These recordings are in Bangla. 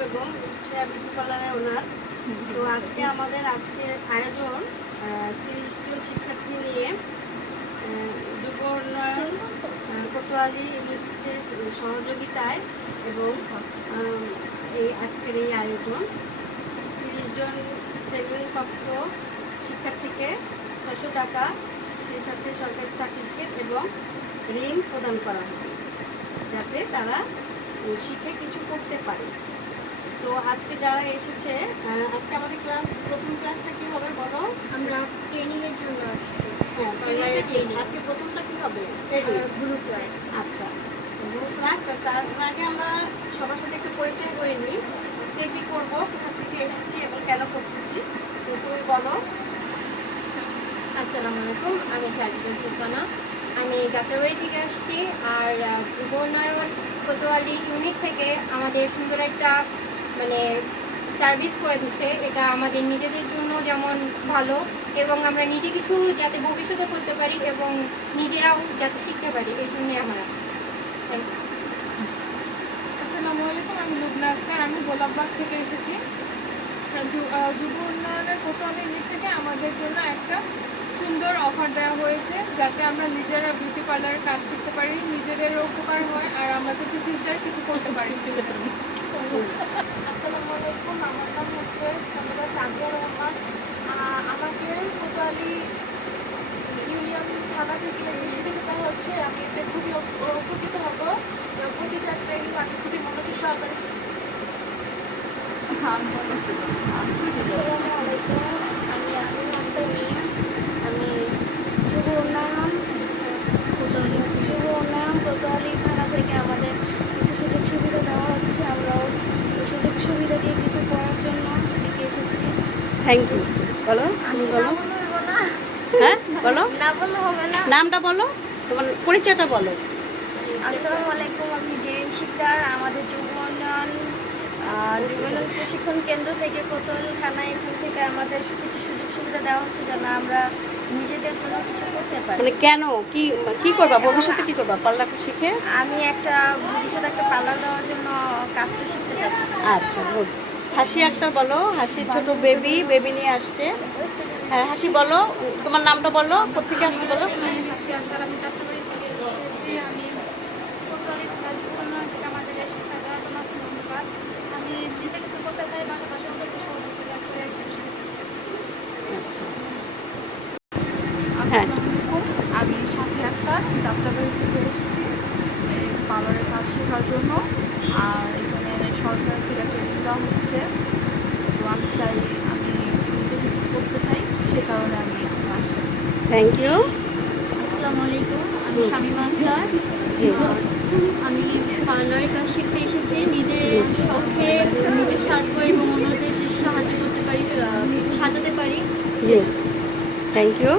বেগম হচ্ছে বিউটি পার্লারের ওনার। তো আজকে আমাদের আজকে আয়োজন তিরিশ জন শিক্ষার্থী নিয়ে আহ, যুব উন্নয়ন আহ, কোতোয়ালি হচ্ছে সহযোগিতায় এবং এই আজকের এই আয়োজন। তিরিশ জন ট্রেনিংপ্রাপ্ত শিক্ষার্থীকে ছশো টাকা সেই সাথে সরকারি সার্টিফিকেট এবং ঋণ প্রদান করা হবে যাতে তারা শিখে কিছু করতে পারে। তো আজকে যারা এসেছে আজকে আমাদের ক্লাস প্রথম ক্লাসটা কি হবে বলো? আমরা ট্রেনিং এর জন্য আসছি। হ্যাঁ। আজকে প্রথমটা কি হবে? গ্রুপ ওয়ার্ক আচ্ছা। গ্রুপ রাখ তার আগে আমরা সবার সাথে একটু পরিচয় করে নিই। কে কী করব কোথা থেকে এসেছি এবং কেন করতেছি? তো তুমি বলো। আসসালামু আলাইকুম আমি সাজিদা সুলতানা। আমি যাত্রাবাড়ি থেকে আসছি আর যুব উন্নয়ন কোতোয়ালি ইউনিট থেকে আমাদের সুন্দর একটা মানে সার্ভিস করে দিছে। এটা আমাদের নিজেদের জন্য যেমন ভালো এবং আমরা নিজে কিছু যাতে ভবিষ্যতে করতে পারি এবং নিজেরাও যাতে শিখতে পারি, এই জন্যই আমার ইউ আসসালামু আলাইকুম, আমি লুবনা আক্তার, আমি গোলাপবাগ থেকে এসেছি। যুব উন্নয়নের কোতোয়ালি দিক থেকে আমাদের জন্য একটা সুন্দর অফার দেওয়া হয়েছে, যাতে আমরা নিজেরা বিউটি পার্লারের কাজ শিখতে পারি, নিজেদেরও উপকার হয়, আর আমাদের ফিউচার কিছু করতে পারি। আসসালামু আলাইকুম আমার নাম হচ্ছে আমরা সাদিয়া রহমান। আমাকে কোতোয়ালি ইউনিয়ন থানা থেকে যে সুবিধা দেওয়া হচ্ছে আমি এতে খুবই উপকৃত হব। প্রতিটা ট্রেনিং আমি খুবই মনোযোগ সহকারে আসসালামু আলাইকুম আমি আমিন আক্তার মিয়া আমি যুব উন্নয়ন যুব উন্নয়ন কোতোয়ালি থানা থেকে আমাদের কিছু সুযোগ সুবিধা দেওয়া হচ্ছে আমরাও এই সুযোগ সুবিধা দিয়ে কিছু করার জন্য এদিকে এসেছি থ্যাংক ইউ বলো তুমি বলো। হ্যাঁ বলো। নামটা বলো তোমার পরিচয়টা বলো। আসসালামু আলাইকুম আমি জেন শিকদার আমাদের যুব উন্নয়ন যুব উন্নয়ন প্রশিক্ষণ কেন্দ্র থেকে এখান থেকে আমাদের কিছু সুযোগ সুবিধা দেওয়া হচ্ছে যেন আমরা নিজেদের জন্য কিছু করতে পারি। মানে কেন? কি কি করবা? ভবিষ্যতে কি করবা? পার্লারটা শিখে? আমি একটা ভবিষ্যতে একটা পার্লার দেওয়ার জন্য কাজটা শিখতে চাচ্ছি। আচ্ছা হাসি আক্তার বলো হাসির ছোট বেবি বেবি নিয়ে আসছে। হ্যাঁ হাসি বলো তোমার নামটা বলো কোথেকে আসছে বলো? হ্যাঁ। আমি সাথী আক্তার যাত্রাবাড়ি থেকে এসেছি এই পার্লারের কাজ শেখার জন্য। আর এখানে সরকার থেকে ট্রেনিং দেওয়া হচ্ছে তো আমি চাই আমি নিজে কিছু করতে চাই সে কারণে আমি এখানে আসছি। থ্যাংক ইউ আসসালামু আলাইকুম আমি শামিমা আক্তার। আমি পার্লারের কাজ শিখতে এসেছি নিজের শখে নিজের সাজবো এবং অন্যদের যে সাহায্য করতে পারি সাজাতে পারি। জি। থ্যাংক ইউ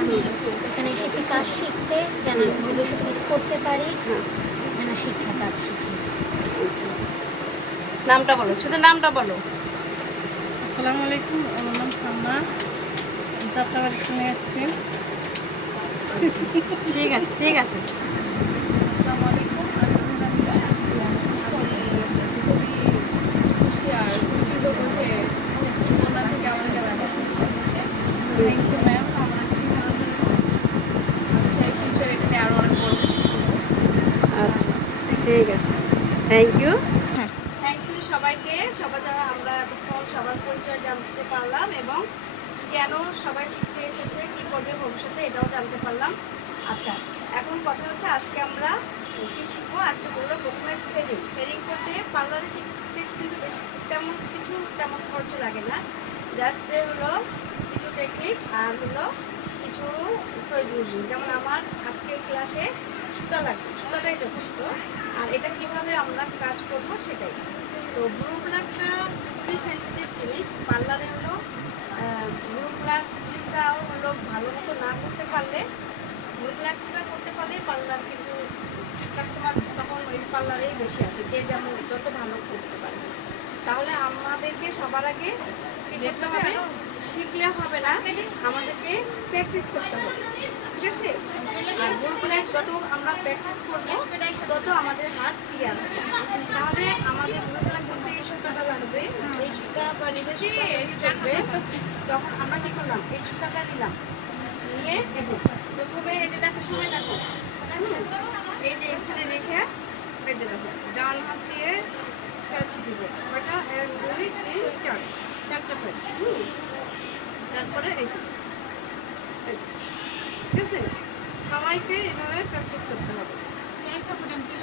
আমি ইফরাত এখানে এসেছি কাজ শিখতে যেন আমি ভবিষ্যতে কিছু করতে পারি। হ্যাঁ। যেন শিক্ষা কাজ শিখি। নামটা বলো শুধু নামটা বলো। আসসালামু আলাইকুম আমার নাম খান্না যাত্রাবাড়ি শুনে যাচ্ছি। ঠিক আছে ঠিক আছে। আসসালামু আলাইকুম ঠিক আছে। থ্যাংক ইউ থ্যাংক ইউ সবাইকে। সবাই যারা আমরা এতক্ষণ সবার পরিচয় জানতে পারলাম এবং কেন সবাই শিখতে এসেছে কি করবে ভবিষ্যতে এটাও জানতে পারলাম। আচ্ছা এখন কথা হচ্ছে আজকে আমরা কি শিখব? আজকে বলল প্রথমে ট্রেনিং ট্রেনিং করতে পার্লারে শিখতে কিন্তু বেশি তেমন কিছু তেমন খরচ লাগে না। জাস্ট হলো কিছু টেকনিক আর হলো কিছু প্রয়োজনীয় জিনিস। যেমন আমার আজকের ক্লাসে সুতা লাগবে সুতাটাই যথেষ্ট আমরা কাজ করব সেটাই। তো ব্লু ব্লাকটা খুবই সেন্সিটিভ জিনিস। পার্লারে হলো ব্লু ব্লাকটা হলো ভালো মতো না করতে পারলে ব্লু ব্লাকটা করতে পারলে পার্লার কিন্তু কাস্টমার তখন ওই পার্লারেই বেশি আসে যে যেমন যত ভালো করতে পারে। তাহলে আমাদেরকে সবার আগে কি করতে হবে? শিখলে হবে না আমাদেরকে প্র্যাকটিস করতে হবে। ঠিক আছে? আর যত আমরা প্র্যাকটিস করব তত আমাদের হাত দিবে এক, দুই, তিন, চার। চারটা প্যান্ট তারপরে এই ঠিক আছে? সবাইকে এভাবে প্র্যাকটিস করতে হবে। এই সব ছিল